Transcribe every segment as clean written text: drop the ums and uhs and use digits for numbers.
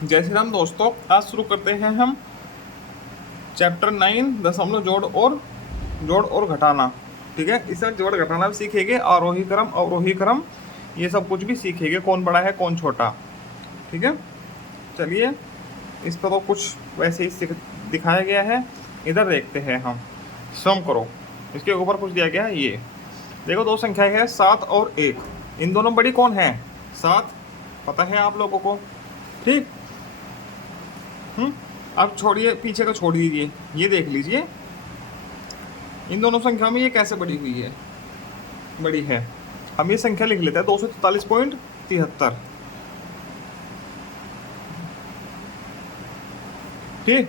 जय श्री राम दोस्तों, आज शुरू करते हैं हम चैप्टर 9 दशमलव जोड़ और घटाना। ठीक है, इसमें जोड़ घटाना भी सीखेंगे, आरोही क्रम अवरोही क्रम ये सब कुछ भी सीखेंगे, कौन बड़ा है कौन छोटा। ठीक है, चलिए इस पर तो कुछ वैसे ही दिखाया गया है। इधर देखते हैं हम, सम करो। इसके ऊपर कुछ दिया गया है, ये देखो दो संख्याएं है 7 और 1। इन दोनों बड़ी कौन है? 7 पता है आप लोगों को। ठीक, अब छोड़िए, पीछे का छोड़ दीजिए, ये देख लीजिए इन दोनों संख्याओं में ये कैसे बड़ी हुई है, बड़ी है। हम ये संख्या लिख लेते हैं 243.73। ठीक,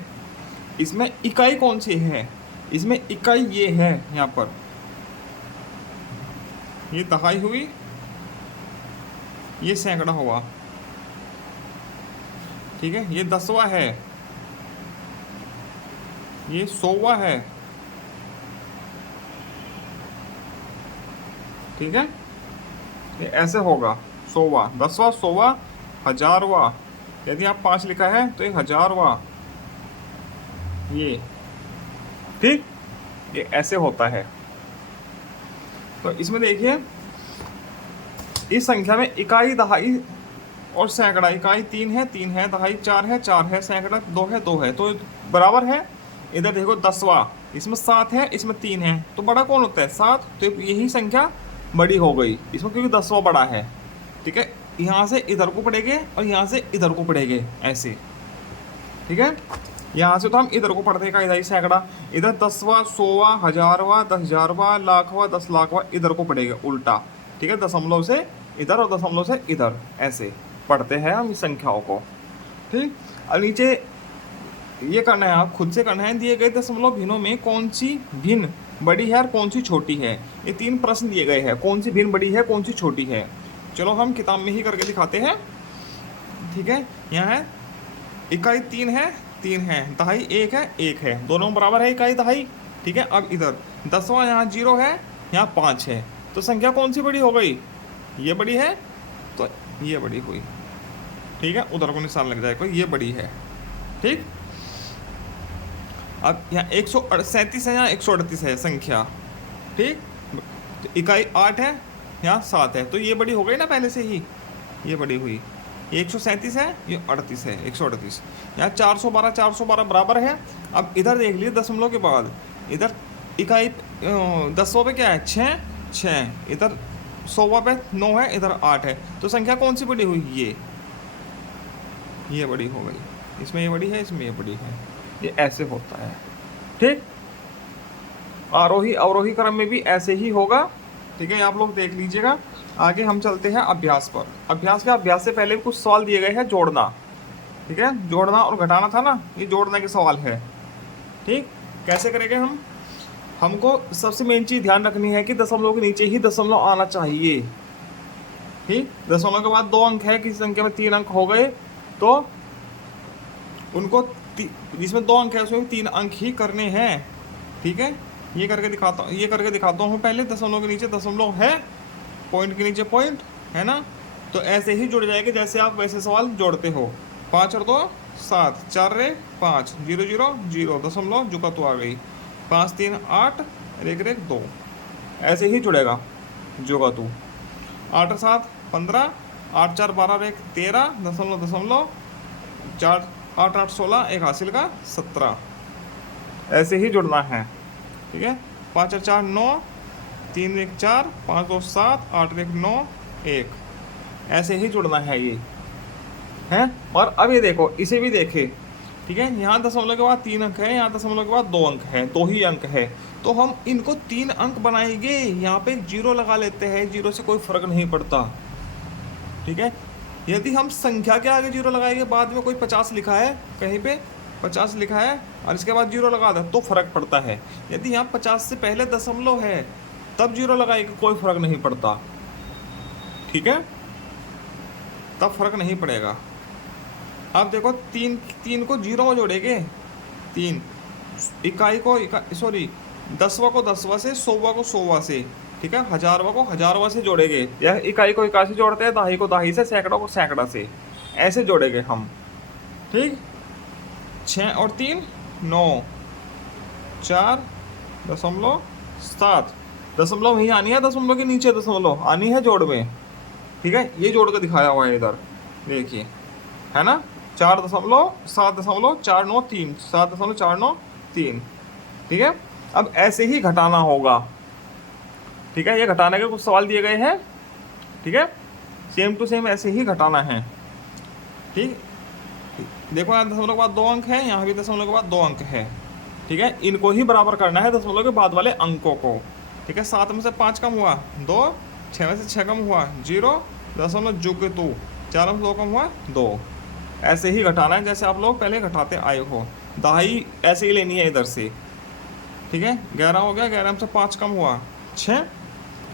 इसमें इकाई कौन सी है? इसमें इकाई ये है, यहाँ पर ये दहाई हुई, ये सैकड़ा हुआ। ठीक है, ये 10वां है, ये 100वां है। ठीक है, ये ऐसे होगा 100वां, 10वां, 100वां, 1000वां। यदि आप 5 लिखा है तो ये 1000वां, ये। ठीक, ये ऐसे होता है। तो इसमें देखिए इस संख्या में इकाई, दहाई और सैकड़ा। इकाई 3 है, दहाई 4 है, सैकड़ा 2 है, तो बराबर है। इधर देखो 10वां, इसमें 7 है, इसमें 3 है, तो बड़ा कौन होता है? 7। तो यही संख्या बड़ी हो गई इसमें, क्योंकि 10वां बड़ा है। ठीक है, यहाँ से इधर को पढ़ेंगे और यहाँ से इधर को पढ़ेंगे, ऐसे। ठीक है, यहाँ से तो हम इधर को पढ़ते हैं, इधर सैकड़ा, इधर 10वां, 100वां, 1000वां, 10,000वां, लाखवां, 10,00,000वां, इधर को पढ़ेगा उल्टा। ठीक है, दशमलव से इधर और दशमलव से इधर, ऐसे पढ़ते हैं हम इस संख्याओं को। ठीक, अब नीचे ये करना है, आप खुद से करना है। दिए गए दशमलव भिन्नों में कौन सी भिन्न बड़ी है और कौन सी छोटी है? ये 3 प्रश्न दिए गए हैं, कौन सी भिन्न बड़ी है, कौन सी छोटी है। चलो हम किताब में ही करके दिखाते हैं। ठीक है, यहाँ है इकाई 3 है, दहाई 1 है, दोनों बराबर है, इकाई दहाई। ठीक है, अब इधर 10वां, यहाँ 0 है, यहाँ 5 है, तो संख्या कौन सी बड़ी हो गई? ये बड़ी है, तो ये बड़ी हुई। ठीक है, उधर को निशान लग जाएगा, ये बड़ी है। ठीक, अब यहाँ 137 है, यहाँ 138 है संख्या। ठीक, तो इकाई 8 है, यहाँ 7 है, तो ये बड़ी हो गई ना पहले से ही, ये बड़ी हुई। ये 137 है, ये 38 है, 138। यहाँ 412 बराबर है। अब इधर देख लीजिए दशमलव के बाद, इधर इकाई 10वां पे क्या है? 6, इधर 100वां पे 9 है, इधर 8 है, तो संख्या कौन सी बड़ी हुई? ये बड़ी हो गई। इसमें ये बड़ी है, इसमें ये बड़ी है, ये ऐसे होता है। ठीक, आरोही अवरोही क्रम में भी ऐसे ही होगा। ठीक है, आप लोग देख लीजिएगा। आगे हम चलते हैं अभ्यास पर। अभ्यास से पहले भी कुछ सवाल दिए गए हैं, जोड़ना। ठीक है, जोड़ना और घटाना था ना, ये जोड़ने के सवाल है। ठीक, कैसे करेंगे हम? हमको सबसे मेन चीज़ ध्यान रखनी है कि दशमलव के नीचे ही दशमलव आना चाहिए। ठीक, दशमलव के बाद 2 अंक है, किसी संख्या में 3 अंक हो गए तो उनको जिसमें 2 अंक है उसमें 3 अंक ही करने हैं। ठीक है, ये करके दिखाता हूँ पहले। दशमलव के नीचे दशमलव है, पॉइंट के नीचे पॉइंट है ना, तो ऐसे ही जुड़ जाएगा जैसे आप वैसे सवाल जोड़ते हो। 5 और 2 7, 4 रे 5, 0 0 0, दशमलव जुका तो आ गई। 5 3 8, 1 1 2, ऐसे ही जुड़ेगा जुगा तू। 8 7 15, 8 4 12, 1 13, दशमलव दशमलव 4 8 8 16, 1 हासिल का 17, ऐसे ही जुड़ना है। ठीक है, 5 4 4 9, 3 1 4, 5 2 7, 8 1 9 1, ऐसे ही जुड़ना है ये है। और अब ये देखो, इसे भी देखे। ठीक है, यहाँ दशमलव के बाद 3 अंक है, यहाँ दशमलव के बाद 2 अंक है, 2 ही अंक है, तो हम इनको 3 अंक बनाएंगे। यहाँ पे 0 लगा लेते हैं, 0 से कोई फर्क नहीं पड़ता। ठीक है, यदि हम संख्या के आगे 0 लगाएंगे, बाद में कोई 50 लिखा है, कहीं पे 50 लिखा है और इसके बाद 0 लगा दे तो फर्क पड़ता है। यदि यहाँ 50 से पहले दशमलव है तब 0 लगाएंगे, कोई फर्क नहीं पड़ता। ठीक है, तब फर्क नहीं पड़ेगा। अब देखो 3 को 0 में जोड़ेंगे, 3 इकाई को सॉरी 10वां को 10वां से, 100वां को 100वां से। ठीक है, 1000वां को 1000वां से जोड़ेंगे, या इकाई को इकाई से जोड़ते हैं, दहाई को दहाई से, सैकड़ा को सैकड़ा से, ऐसे जोड़ेंगे हम। ठीक, 6 और 3 9, 4.7, दशमलव ही आनी है, दशमलव के नीचे दशमलव आनी है जोड़ में। ठीक है, ये जोड़ के दिखाया हुआ है इधर, देखिए, है ना, 4.7.49 7.493। ठीक है, अब ऐसे ही घटाना होगा। ठीक है, ये घटाने के कुछ सवाल दिए गए हैं। ठीक है, सेम टू सेम ऐसे ही घटाना है। ठीक, देखो यहाँ दशमलव के बाद 2 अंक है, यहाँ भी दशमलव के बाद 2 अंक है। ठीक है, इनको ही बराबर करना है दशमलव के बाद वाले अंकों को। ठीक है, 7 में से 5 कम हुआ 2, 6 में से 6 कम हुआ 0, दशमलव जो के 2, 4 में से 2 कम हुआ 2। ऐसे ही घटाना है जैसे आप लोग पहले घटाते आए हो। दहाई ऐसे ही लेनी है इधर से। ठीक है, 11 हो गया, 11 में से 5 कम हुआ 6।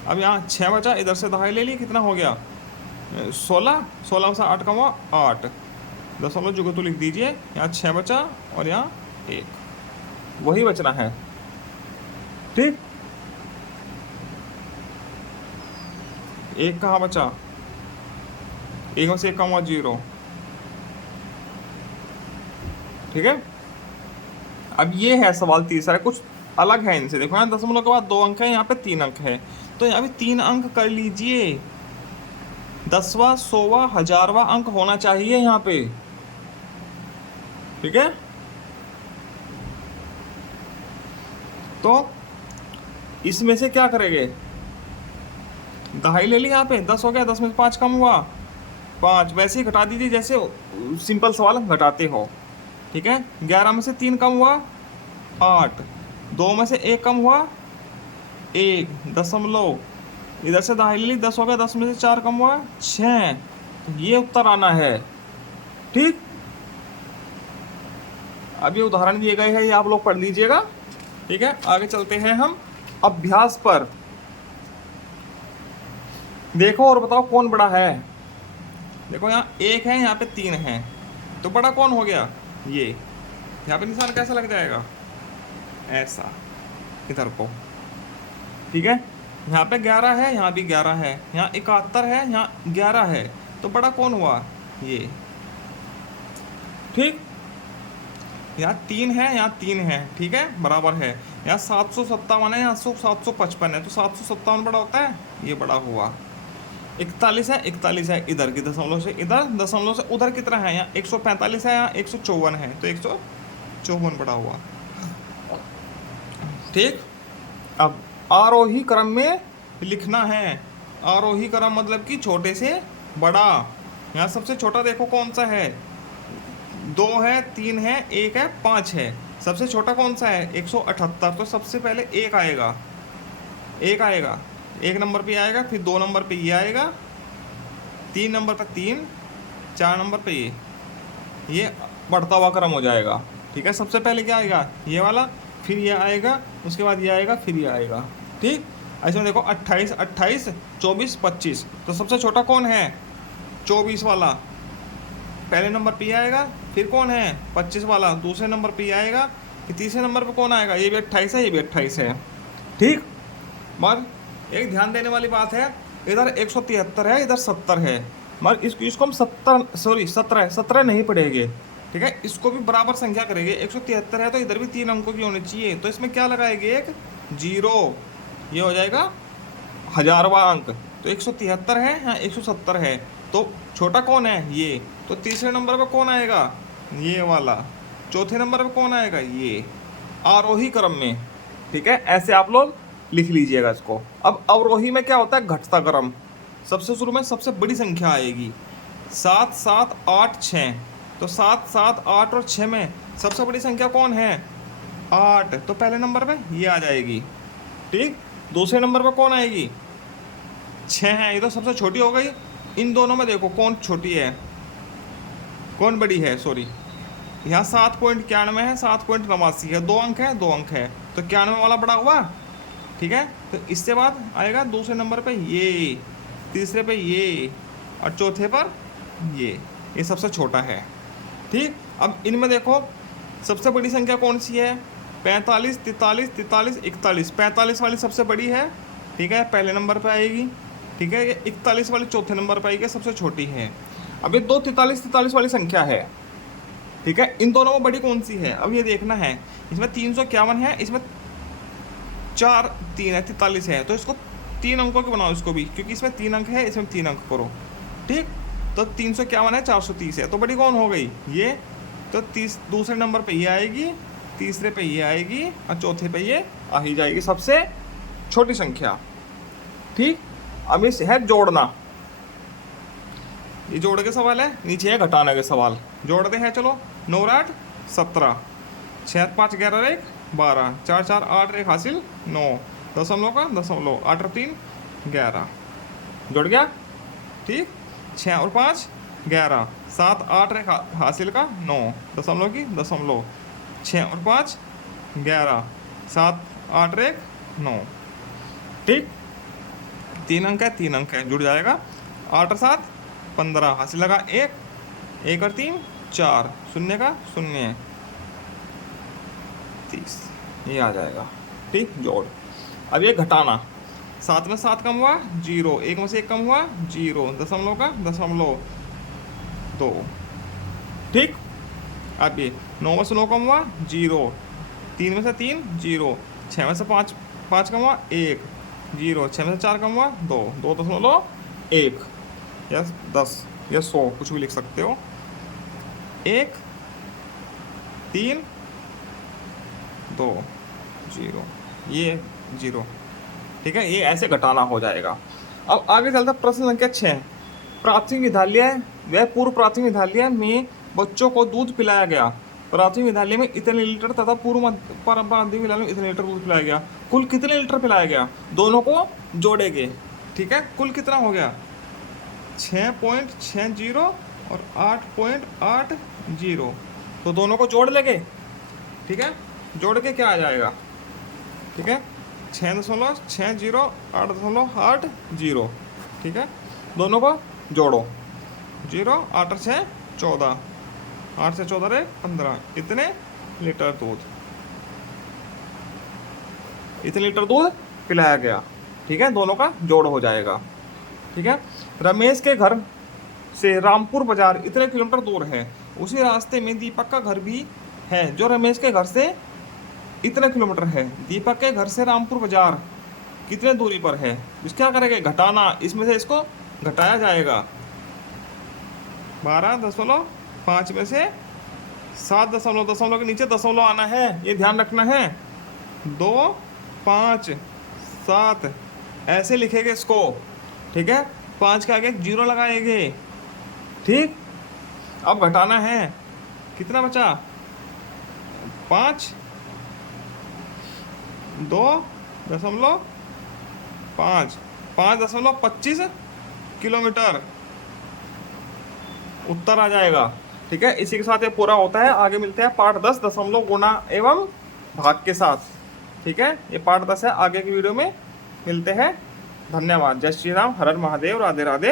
अब यहाँ 6 बचा, इधर से दहाई ले ली, कितना हो गया 16, 16 में से 8 कम हुआ 8, दशमलव जो तो लिख दीजिए। यहाँ 6 बचा और यहाँ 1, वही बचना है। ठीक, 1 कहाँ बचा, 1 में से 1 कम हुआ 0। ठीक है, अब ये है सवाल तीसरा, कुछ अलग है इनसे। देखो यहाँ दशमलव के बाद 2 अंक है, यहाँ पे 3 अंक है, तो यहाँ भी 3 अंक कर लीजिए। 10वां 100वां 1000वां अंक होना चाहिए यहाँ पे। ठीक है, तो इसमें से क्या करेंगे, दहाई ले ली, यहाँ पे 10 हो गया, 10 में से 5 कम हुआ 5, वैसे ही घटा दीजिए जैसे सिंपल सवाल घटाते हो। ठीक है, 11 में से 3 कम हुआ 8, 2 में से 1 कम हुआ 1, दशमलव, इधर से दहाई ले ली, 10 हो गया, 10 में से 4 कम हुआ 6, तो ये उत्तर आना है। ठीक, अब ये उदाहरण दिए गए हैं, ये आप लोग पढ़ लीजिएगा। ठीक है, आगे चलते हैं हम अभ्यास पर। देखो और बताओ कौन बड़ा है। देखो यहाँ 1 है, यहाँ पे 3 है, तो बड़ा कौन हो गया, ये। यहाँ पे निशान कैसा लग जाएगा, ऐसा, इधर को। ठीक है, यहाँ पे 11 है, यहाँ भी 11 है, यहाँ 71 है, यहाँ 11 है, तो बड़ा कौन हुआ, ये। ठीक, यहाँ 3 है, यहाँ 3 है, ठीक है, बराबर है। यहाँ 757 है, यहाँ 755 है, तो 757 बड़ा होता है, ये बड़ा हुआ। 41 है, 41 है, इधर की दशमलव से इधर, दशमलव से उधर कितना है, यहाँ 145 है, यहाँ 154 है, तो 154 बड़ा हुआ। ठीक, अब आरोही क्रम में लिखना है। आरोही क्रम मतलब कि छोटे से बड़ा। यहाँ सबसे छोटा देखो कौन सा है, 2 है, 3 है, 1 है, 5 है, सबसे छोटा कौन सा है 178, तो सबसे पहले 1 आएगा, 1 आएगा, 1 नंबर पे आएगा, फिर 2 नंबर पे ये आएगा, 3 नंबर पे 3, 4 नंबर पे ये बढ़ता हुआ क्रम हो जाएगा। ठीक है, सबसे पहले क्या आएगा, ये वाला, फिर ये आएगा, उसके बाद ये आएगा, फिर ये आएगा। ठीक, ऐसे में देखो 28, 28, 24, 25, तो सबसे छोटा कौन है 24 वाला, पहले नंबर पे आएगा, फिर कौन है 25 वाला, दूसरे नंबर पे आएगा, फिर तीसरे नंबर पे कौन आएगा, ये भी 28 है, ये भी 28 है। ठीक, मगर एक ध्यान देने वाली बात है, इधर 173 है, इधर 70 है, मगर इसको हम 17 नहीं पढ़ेंगे। ठीक है, इसको भी बराबर संख्या करेंगे। 173 है तो इधर भी 3 अंकों की होनी चाहिए, तो इसमें क्या लगाएंगे, एक 0, ये हो जाएगा 1000वां अंक। तो 173 है, यहाँ 170 है, तो छोटा कौन है, ये, तो तीसरे नंबर पे कौन आएगा, ये वाला, चौथे नंबर पे कौन आएगा, ये, आरोही क्रम में। ठीक है, ऐसे आप लोग लिख लीजिएगा इसको। अब अवरोही में क्या होता है, घटता क्रम। सबसे शुरू में सबसे बड़ी संख्या आएगी, 7, 7, 8, 6, तो 7, 7, 8 और 6 में सबसे बड़ी संख्या कौन है, 8, तो पहले नंबर पे ये आ जाएगी। ठीक, दूसरे नंबर पे कौन आएगी, 6 है, ये तो सबसे छोटी हो गई। इन दोनों में देखो कौन छोटी है, कौन बड़ी है, सॉरी, यहाँ 7.91 है, 7.89 है, 2 अंक है, 2 अंक है, तो 91 वाला बड़ा हुआ। ठीक है, तो इससे बाद आएगा दूसरे नंबर पे ये, तीसरे पे ये, और चौथे पर ये सबसे छोटा है। ठीक, अब इनमें देखो सबसे बड़ी संख्या कौन सी है, 45, 43, 43, 41, 45 वाली सबसे बड़ी है। ठीक है, पहले नंबर पे आएगी। ठीक है, ये 41 वाली चौथे नंबर पे आएगी, सबसे छोटी है। अब ये 2 43 वाली संख्या है, ठीक है, इन दोनों में बड़ी कौन सी है अब ये देखना है। इसमें 351 है, इसमें 4 3 है, 43 है, तो इसको 3 अंकों के बनाओ इसको भी, क्योंकि इसमें 3 अंक है, इसमें 3 अंक करो। ठीक, तो 351 है, 430 है, तो बड़ी कौन हो गई ये, तो 30 दूसरे नंबर पे ये आएगी, तीसरे पे ये आएगी और चौथे पे ये आ ही जाएगी सबसे छोटी संख्या। ठीक, अब इस है जोड़ना, ये जोड़ के सवाल है, नीचे है घटाने के सवाल। जोड़ते हैं चलो, 9 और 8 17, 6 और 5 11 और 1 12, 4 4 8 1 हासिल 9, दशमलव का दशमलव, 8 और 3 11, जुड़ गया। ठीक, 6 और 5 11, 7 8 1 हासिल का 9, दशमलव की दशमलव, 6 और 5 11, 7 8 1 9। ठीक, 3 अंक है, 3 अंक है, जुड़ जाएगा। 8 और 7 15, हासिल लगा 1, 1 और 3 4, शून्य का शून्य, 30, ये आ जाएगा। ठीक, जोड़। अब ये घटाना, 7 में 7 कम हुआ 0, 1 में से 1 कम हुआ 0, दशमलव का दशमलव 2। ठीक, अब ये 9 में से 9 कम हुआ 0, 3 में से 3 0, 6 में से 5 कम हुआ 1 0, 6 में से 4 कम हुआ 2, 2.1 या 10 या 100 कुछ भी लिख सकते हो। 1 3 2 0, ये 0। ठीक है, ये ऐसे घटाना हो जाएगा। अब आगे चलता प्रश्न संख्या 6। प्राथमिक विद्यालय व पूर्व प्राथमिक विद्यालय में बच्चों को दूध पिलाया गया। प्राथमिक विद्यालय में इतने लीटर तथा पूर्व प्राथमिक विद्यालय में इतने लीटर दूध पिलाया गया। कुल कितने लीटर पिलाया गया, दोनों को जोड़ेंगे। ठीक है, कुल कितना हो गया 6.60 और 8.80, तो दोनों को जोड़ लेंगे। ठीक है, जोड़ के क्या आ जाएगा, ठीक है 6.60 8.80। ठीक है, दोनों को जोड़ो, 0 8 और 6 14, 8 से 14 रे 15, इतने लीटर दूध, इतने लीटर दूध पिलाया गया। ठीक है, दोनों का जोड़ हो जाएगा। ठीक है, रमेश के घर से रामपुर बाजार इतने किलोमीटर दूर है। उसी रास्ते में दीपक का घर भी है जो रमेश के घर से इतने किलोमीटर है। दीपक के घर से रामपुर बाजार कितने दूरी पर है, इसको क्या करेंगे घटाना, इसमें से इसको घटाया जाएगा। 12.5 में से 7 दशमलव के नीचे दशमलव आना है, ये ध्यान रखना है। 2 5 7 ऐसे लिखेंगे इसको। ठीक है, 5 के आगे 0 लगाएंगे। ठीक, अब घटाना है, कितना बचा 5 2.5 5.25 किलोमीटर उत्तर आ जाएगा। ठीक है, इसी के साथ ये पूरा होता है। आगे मिलते हैं पार्ट 10 दशमलव गुणा एवं भाग के साथ। ठीक है, ये पार्ट 10 है, आगे की वीडियो में मिलते हैं। धन्यवाद। जय श्री राम, हर हर महादेव, राधे राधे।